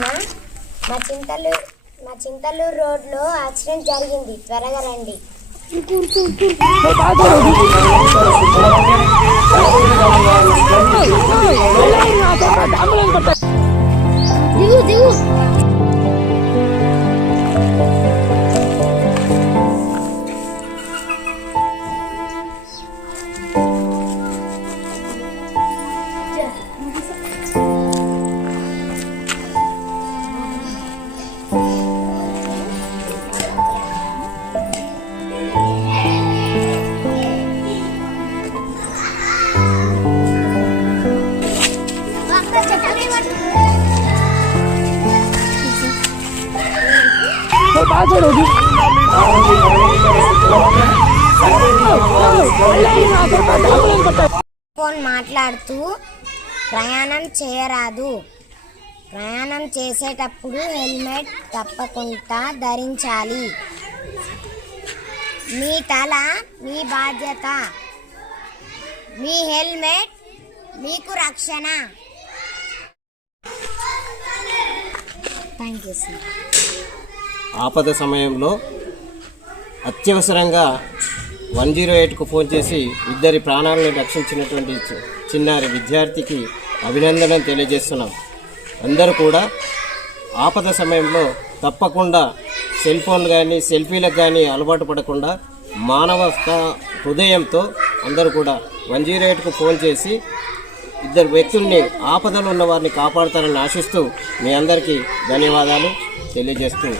మీరేనా? మా చింతలూరు రోడ్లో యాక్సిడెంట్ జరిగింది, త్వరగా రండి. ఫోన్ మాట్లాడుతూ ప్రయాణం చేయరాదు. ప్రయాణం చేసేటప్పుడు హెల్మెట్ తప్పకుండా ధరించాలి. మీ తల మీ బాధ్యత. మీ హెల్మెట్ మీకు రక్షణ. Thank you sir. ఆపద సమయంలో అత్యవసరంగా 108కు ఫోన్ చేసి ఇద్దరి ప్రాణాలను రక్షించినటువంటి చిన్నారి విద్యార్థికి అభినందనలు తెలియజేస్తున్నాం. అందరూ కూడా ఆపద సమయంలో తప్పకుండా సెల్ ఫోన్లు కానీ సెల్ఫీలకు కానీ అలవాటు పడకుండా మానవత హృదయంతో అందరూ కూడా 108కు ఫోన్ చేసి ఇద్దరు వ్యక్తుల్ని ఆపదలో ఉన్న వారిని కాపాడుతారని ఆశిస్తూ మీ అందరికీ ధన్యవాదాలు తెలియజేస్తూ